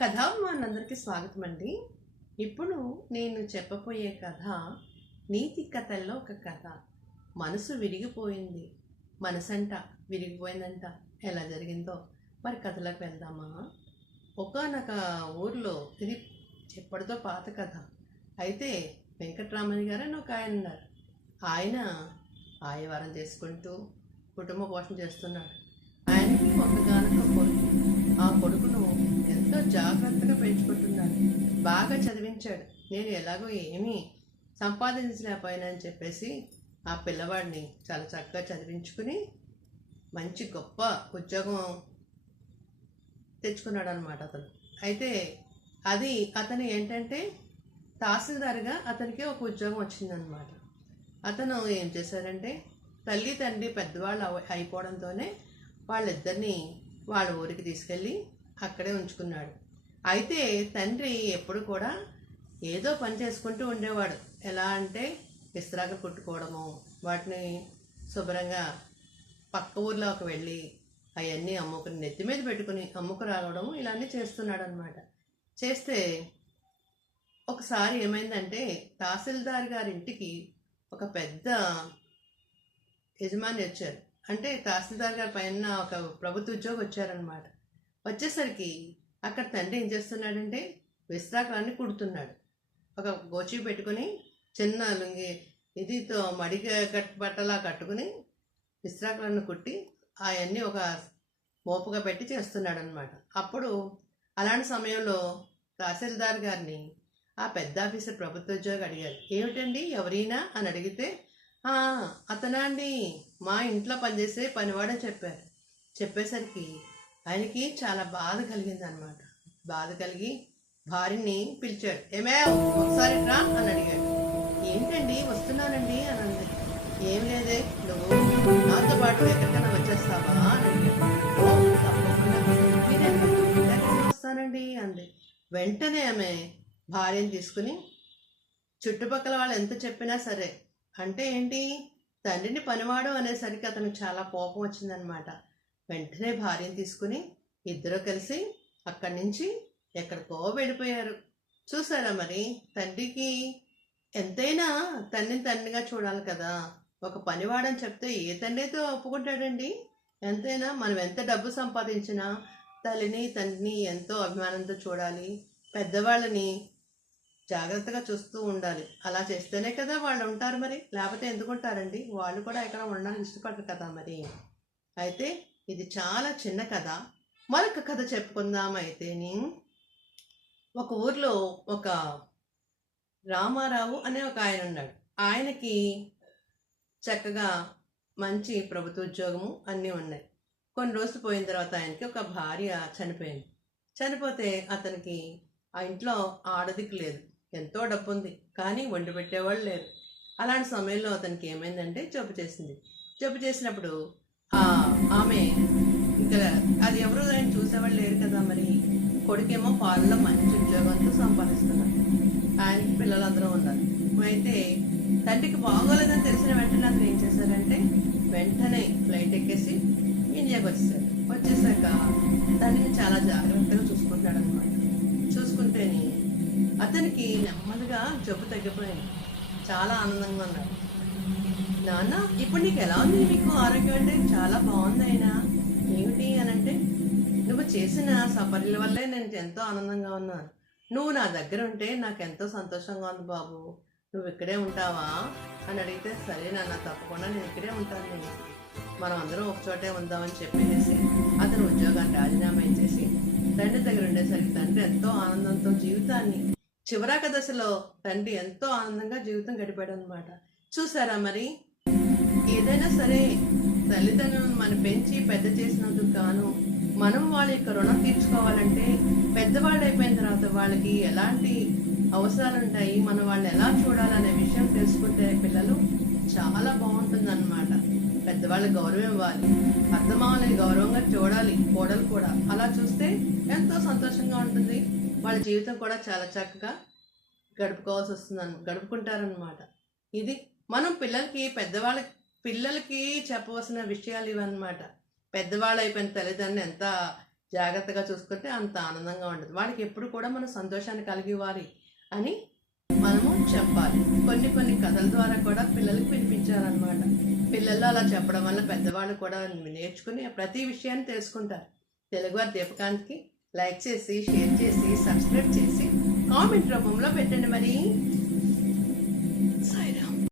కథాభిమానులందరికీ స్వాగతం అండి ఇప్పుడు నేను చెప్పబోయే కథ నీతి కథల్లో ఒక కథ. మనసు విరిగిపోయింది. మనసంట విరిగిపోయిందంట. ఎలా జరిగిందో. మరి కథలోకి వెళ్దామా? ఒకనొక ఊర్లో ఇది ఎప్పటితో పాత కథ. అయితే వెంకటరామన్ గారు అని ఒక ఆయన ఉన్నారు. ఆయన ఆయవారం చేసుకుంటూ కుటుంబ పోషణ చేస్తున్నాడు. ఆయనకి ఒకగానొక కొడుకు బాగా చదివించాడు. నేను ఎలాగో ఏమీ సంపాదించలేకపోయినా అని చెప్పేసి ఆ పిల్లవాడిని చాలా చక్కగా చదివించుకుని మంచి గొప్ప ఉద్యోగం తెచ్చుకున్నాడు అనమాట అతను. అయితే అది అతను ఏంటంటే తహసీల్దార్గా అతనికి ఒక ఉద్యోగం వచ్చిందనమాట అతను ఏం చేశారంటే తల్లి తండ్రి పెద్దవాళ్ళు అయిపోవడంతోనే వాళ్ళిద్దరిని వాళ్ళ ఊరికి తీసుకెళ్ళి అక్కడే ఉంచుకున్నాడు. అయితే తండ్రి ఎప్పుడు కూడా ఏదో పని చేసుకుంటూ ఉండేవాడు. ఎలా అంటే ఇస్త్రాకులు కుట్టుకోవడము వాటిని శుభ్రంగా పక్క ఊర్లోకి వెళ్ళి అవన్నీ అమ్ముకుని నెత్తి మీద పెట్టుకుని అమ్ముకు రావడం ఇలాన్నీ చేస్తున్నాడు అనమాట చేస్తే ఒకసారి ఏమైందంటే తహసీల్దార్ గారి ఇంటికి ఒక పెద్ద యజమాని వచ్చారు. అంటే తహసీల్దార్ గారి పైన ఒక ప్రభుత్వ ఉద్యోగి వచ్చారనమాట వచ్చేసరికి అక్కడ తండ్రి ఏం చేస్తున్నాడంటే విశ్రాకులన్నీ కుడుతున్నాడు. ఒక గోచి పెట్టుకుని చిన్న లుంగి ఇదితో మడిగ కట్ బట్టలా కట్టుకుని విశ్రాకులను కుట్టి అవన్నీ ఒక మోపుగా పెట్టి చేస్తున్నాడు అనమాట అప్పుడు అలాంటి సమయంలో తహసీల్దార్ గారిని ఆ పెద్ద ఆఫీసర్ ప్రభుత్వ ఉద్యోగి అడిగారు. ఏమిటండి ఎవరైనా? అని అడిగితే అతనా అండి మా ఇంట్లో పనిచేసే పనివాడని చెప్పారు. చెప్పేసరికి ఆయనకి చాలా బాధ కలిగింది అనమాట బాధ కలిగి భార్యని పిలిచాడు. ఏమే ఒకసారి రా అని అడిగాడు. ఏంటండి వస్తున్నానండి అని అంది. ఏం లేదే నువ్వు నాతో పాటు ఎక్కడికైనా వచ్చేస్తావా అని అడిగాడు. వస్తానండి అంది. వెంటనే ఆమె భార్యను తీసుకుని చుట్టుపక్కల వాళ్ళు ఎంత చెప్పినా సరే అంటే ఏంటి? తండ్రిని పనివాడు అనేసరికి అతనికి చాలా కోపం వచ్చిందనమాట. వెంటనే భార్యను తీసుకుని ఇద్దరు కలిసి అక్కడి నుంచి ఎక్కడికో వెళ్ళిపోయారు. చూసారా మరి? తండ్రికి ఎంతైనా తండ్రిని తండ్రిగా చూడాలి కదా. ఒక పనివాడని చెప్తే ఏ తండ్రితో ఒప్పుకుంటాడండి? ఎంతైనా మనం ఎంత డబ్బు సంపాదించినా తల్లిని తండ్రిని ఎంతో అభిమానంతో చూడాలి. పెద్దవాళ్ళని జాగ్రత్తగా చూస్తూ ఉండాలి. అలా చేస్తేనే కదా వాళ్ళు ఉంటారు మరి. లేకపోతే ఎందుకు ఉంటారండి వాళ్ళు కూడా ఎక్కడ ఉండడానికి ఇష్టపడరు కదా మరి. అయితే ఇది చాలా చిన్న కథ. మరొక కథ చెప్పుకుందాం అయితేని ఒక ఊర్లో ఒక రామారావు అనే ఒక ఆయన ఉన్నాడు ఆయనకి చక్కగా మంచి ప్రభుత్వ ఉద్యోగము అన్నీ ఉన్నాయి. కొన్ని రోజులు పోయిన తర్వాత ఆయనకి ఒక భార్య చనిపోయింది. చనిపోతే అతనికి ఆ ఇంట్లో ఆడదికి లేదు. ఎంతో డబ్బు ఉంది కానీ వండి పెట్టేవాళ్ళు లేరు. అలాంటి సమయంలో అతనికి ఏమైందంటే జబ్బు చేసింది. జబ్బు చేసినప్పుడు ఆమె. ఇంకా అది ఎవరు ఆయన చూసేవాళ్ళు లేరు కదా మరి. కొడుకేమో పాలలో మంచి ఉద్యోగంతో సంపాదిస్తున్నారు. ఆయనకి పిల్లలందరూ ఉన్నారు. అయితే తండ్రికి బాగోలేదని తెలిసిన వెంటనే అతను ఏం చేశారంటే వెంటనే ఫ్లైట్ ఎక్కేసి ఇండియాకి వచ్చేసారు వచ్చేసాక తండ్రిని చాలా జాగ్రత్తగా చూసుకుంటాడు అనమాట చూసుకుంటేనే అతనికి నెమ్మదిగా జబ్బు తగ్గిపోయింది. చాలా ఆనందంగా ఉన్నాడు. నాన్న ఇప్పుడు నీకు ఎలా ఉంది? నీకు ఆరోగ్యం అంటే చాలా బాగుంది అయినా. ఏమిటి అని అంటే నువ్వు చేసిన సఫర్ల వల్లే నేను ఎంతో ఆనందంగా ఉన్నాను. నువ్వు నా దగ్గర ఉంటే నాకు ఎంతో సంతోషంగా ఉంది బాబు. నువ్వు ఇక్కడే ఉంటావా? అని అడిగితే సరే నాన్న తప్పకుండా నేను ఇక్కడే ఉంటాను నేను. మనం అందరం ఒక చోటే ఉందామని చెప్పేసి అతను ఉద్యోగాన్ని రాజీనామా చేసి తండ్రి దగ్గర ఉండేసరికి తండ్రి ఎంతో ఆనందంతో జీవితాన్ని చివరాక దశలో తండ్రి ఎంతో ఆనందంగా జీవితం గడిపాడు అనమాట చూసారా మరి? ఏదైనా సరే తల్లిదండ్రులను మనం పెంచి పెద్ద చేసినందుకు గాను మనం వాళ్ళ యొక్క రుణం తీర్చుకోవాలంటే పెద్దవాళ్ళు అయిపోయిన తర్వాత వాళ్ళకి ఎలాంటి అవసరాలు ఉంటాయి మనం వాళ్ళని ఎలా చూడాలనే విషయం తెలుసుకుంటే పిల్లలు చాలా బాగుంటుందన్నమాట. పెద్దవాళ్ళ గౌరవం ఇవ్వాలి. అర్థమావాలని గౌరవంగా చూడాలి కోడలు కూడా. అలా చూస్తే ఎంతో సంతోషంగా ఉంటుంది. వాళ్ళ జీవితం కూడా చాలా చక్కగా గడుపుకోవాల్సి వస్తుంది గడుపుకుంటారనమాట ఇది మనం పిల్లలకి పెద్దవాళ్ళకి పిల్లలకి చెప్పవలసిన విషయాలు ఇవన్నమాట. పెద్దవాళ్ళు అయిపోయిన తల్లిదండ్రులు ఎంత జాగ్రత్తగా చూసుకుంటే అంత ఆనందంగా ఉండదు వాళ్ళకి ఎప్పుడు కూడా మనం సంతోషాన్ని కలిగివ్వాలి అని మనము చెప్పాలి. కొన్ని కొన్ని కథల ద్వారా కూడా పిల్లలకు వినిపించారనమాట పిల్లలు అలా చెప్పడం వల్ల పెద్దవాళ్ళు కూడా నేర్చుకుని ప్రతి విషయాన్ని తెలుసుకుంటారు. తెలుగువారి దీపకాంత్కి లైక్ చేసి షేర్ చేసి సబ్స్క్రైబ్ చేసి కామెంట్ రూపంలో పెట్టండి మరి.